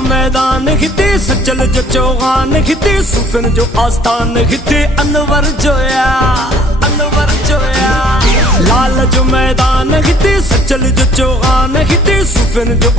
जो मैदान हिते सचल जो चौहान हिते सुफिन जो आस्थान हिते अनवर जोया अनवर जोया। लाल जो मैदान हिते सचल जो चौहान हिते सुफिन जो